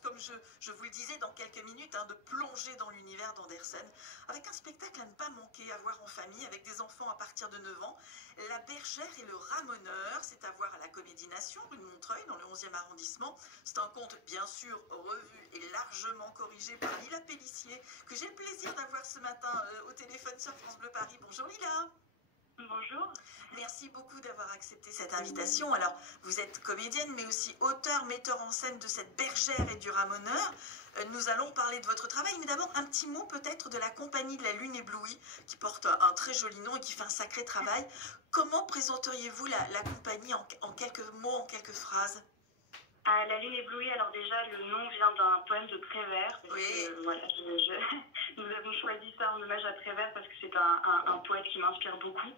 chance, comme je vous le disais dans quelques minutes, de plonger dans l'univers d'Andersen, avec un spectacle à ne pas manquer, à voir en famille, avec des enfants à partir de 9 ans. La bergère et le ramoneur, c'est à voir à la Comédie Nation, rue de Montreuil, dans le 11e arrondissement. C'est un conte, bien sûr, revu et largement corrigé par Lila Pellissier, que j'ai le plaisir d'avoir ce matin au téléphone sur France Bleu Paris. Bonjour Lila. Bonjour. Merci beaucoup d'avoir accepté cette invitation. Alors, vous êtes comédienne, mais aussi auteur, metteur en scène de cette bergère et du ramoneur. Nous allons parler de votre travail, mais d'abord un petit mot peut-être de la compagnie de la Lune éblouie, qui porte un très joli nom et qui fait un sacré travail. Comment présenteriez-vous la compagnie en quelques mots, en quelques phrases? La Lune éblouie, alors déjà, le nom vient d'un poème de Prévert. Oui. Voilà, nous avons choisi ça en hommage à Prévert parce que c'est un poète qui m'inspire beaucoup.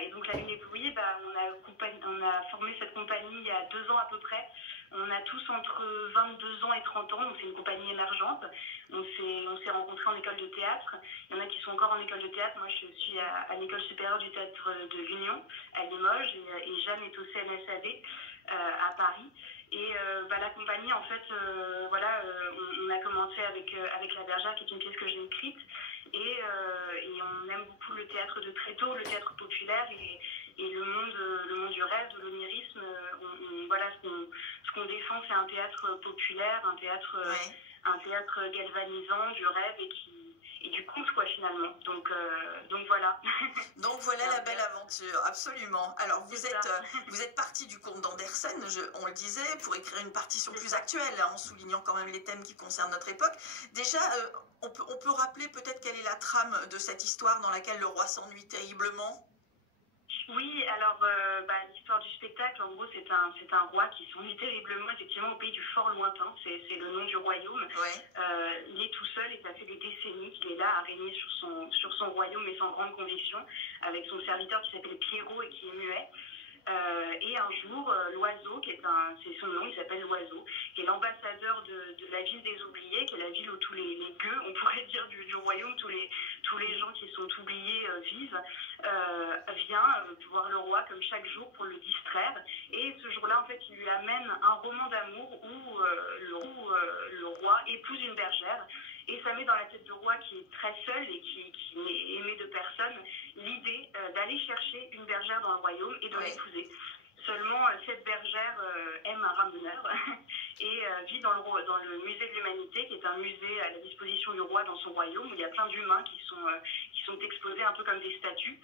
Et donc, la Lune éblouie, on a formé cette compagnie il y a 2 ans à peu près. On a tous entre 22 ans et 30 ans, donc c'est une compagnie émergente. On s'est rencontrés en école de théâtre. Il y en a qui sont encore en école de théâtre. Moi, je suis à l'école supérieure du théâtre de l'Union, à Limoges, et Jeanne est au CNSAD à Paris. Et la compagnie, en fait, on a commencé avec La Bergère, qui est une pièce que j'ai écrite. Et on aime beaucoup le théâtre de Tréteau, le théâtre populaire et le monde du rêve, de l'onirisme. Ce qu'on défend, c'est un théâtre populaire, un théâtre galvanisant, du rêve et du conte, quoi, finalement. Donc voilà. Donc voilà la belle aventure, absolument. Alors vous êtes parti du conte d'Andersen, on le disait, pour écrire une partition plus actuelle, en soulignant quand même les thèmes qui concernent notre époque. Déjà, on peut rappeler peut-être quelle est la trame de cette histoire dans laquelle le roi s'ennuie terriblement? Oui, alors l'histoire du spectacle, en gros, c'est un roi qui s'ennuie terriblement, effectivement, au pays du fort lointain. C'est le nom du royaume. Ouais. Il est tout seul et ça fait des décennies qu'il est là à régner sur son royaume, mais sans grande conviction, avec son serviteur qui s'appelle Pierrot et qui est muet. Et un jour, l'oiseau, c'est son nom, il s'appelle l'oiseau, qui est l'ambassadeur de la ville des oubliés, qui est la ville où tous les gueux, on pourrait dire, du royaume, tous les gens qui sont oubliés vivent, vient voir le roi comme chaque jour pour le distraire. Et ce jour-là, en fait, il lui amène un roman d'amour où le roi épouse une bergère. Et ça met dans la tête du roi, qui est très seul et qui n'est aimé de personne, l'idée d'aller chercher une bergère dans le royaume et de l'épouser. Seulement, cette bergère aime un ramoneur et vit dans le musée de l'humanité, qui est un musée à la disposition du roi dans son royaume, où il y a plein d'humains qui sont exposés un peu comme des statues.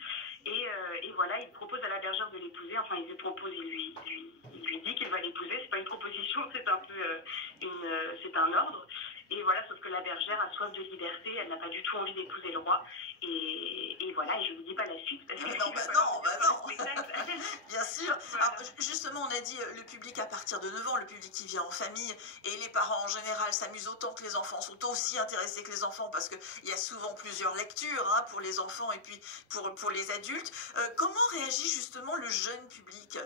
Et voilà, il propose à la bergère de l'épouser. Enfin, il lui propose, il lui dit qu'il va l'épouser. C'est pas une proposition, c'est un peu c'est un ordre. Et voilà, sauf que la bergère a soif de liberté, elle n'a pas du tout envie d'épouser le roi. Et voilà, et je ne vous dis pas la suite. Parce que non. Bien sûr. Voilà. Alors, justement, on a dit le public à partir de 9 ans, le public qui vient en famille, et les parents en général s'amusent autant que les enfants, sont aussi intéressés que les enfants, parce qu'il y a souvent plusieurs lectures pour les enfants et puis pour les adultes. Comment réagit justement le jeune public?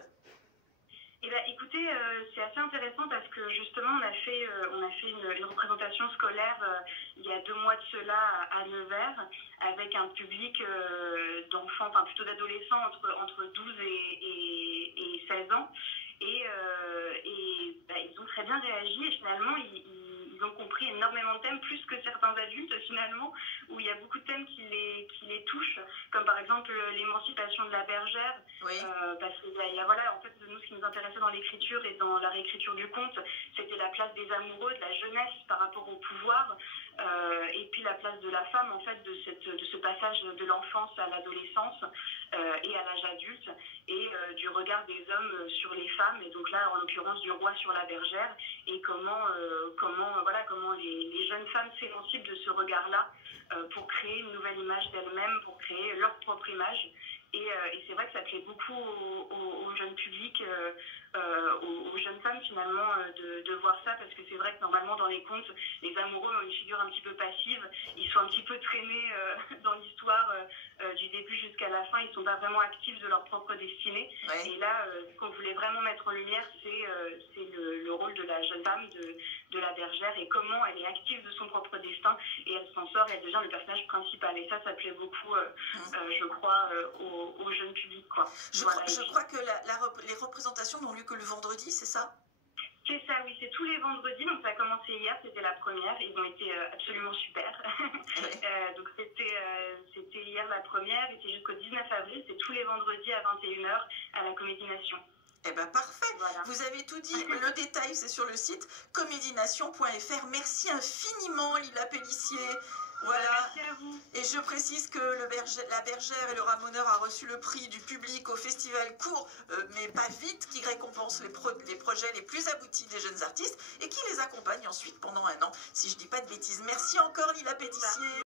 Eh bien, écoutez, c'est assez intéressant parce que justement, on a fait une représentation scolaire il y a 2 mois de cela à Nevers, avec un public d'enfants, enfin plutôt d'adolescents entre 12 et 16 ans. Et ils ont très bien réagi et finalement, ils ont compris énormément de thèmes, plus que certains adultes finalement, où il y a beaucoup de thèmes qui les touchent, comme par exemple l'émancipation de la bergère, parce que voilà, en fait, nous, ce qui nous intéressait dans l'écriture et dans la réécriture du conte, c'était la place des amoureux, de la jeunesse par rapport au pouvoir, et puis la place de la femme, en fait, de ce passage de l'enfance à l'adolescence et à l'âge adulte, et du regard des hommes sur les femmes, et donc là, en l'occurrence, du roi sur la bergère, et comment les jeunes femmes s'émancipent de ce regard-là pour créer une nouvelle image d'elles-mêmes, pour créer leur propre image. Et c'est vrai que ça plaît beaucoup au jeune public, aux jeunes femmes finalement, de voir ça, parce que c'est vrai que normalement dans les contes, les amoureux ont une figure un petit peu passive, ils sont un petit peu traînés dans l'histoire du début jusqu'à la fin, ils ne sont pas vraiment actifs de leur propre destinée. Ouais. Et là, ce qu'on voulait vraiment mettre en lumière, c'est le rôle de la jeune femme, de la bergère, et comment elle est active de son propre destin, et elle s'en sort, et elle devient le personnage principal. Et ça plaît beaucoup, je crois, au jeune public, quoi. Je crois que les représentations n'ont lieu que le vendredi, c'est ça? C'est ça, oui, c'est tous les vendredis, donc ça a commencé hier, c'était la première, ils ont été absolument super. Donc c'était hier la première, et c'est jusqu'au 19 avril, c'est tous les vendredis à 21h à la Comédie Nation. Eh bien, parfait. Voilà. Vous avez tout dit. Le détail, c'est sur le site comédienation.fr. Merci infiniment, Lila Pellissier. Voilà. Merci à vous. Et je précise que la bergère et le ramoneur a reçu le prix du public au festival Court, mais pas vite, qui récompense les projets les plus aboutis des jeunes artistes et qui les accompagne ensuite pendant un an, si je dis pas de bêtises. Merci encore, Lila Pellissier.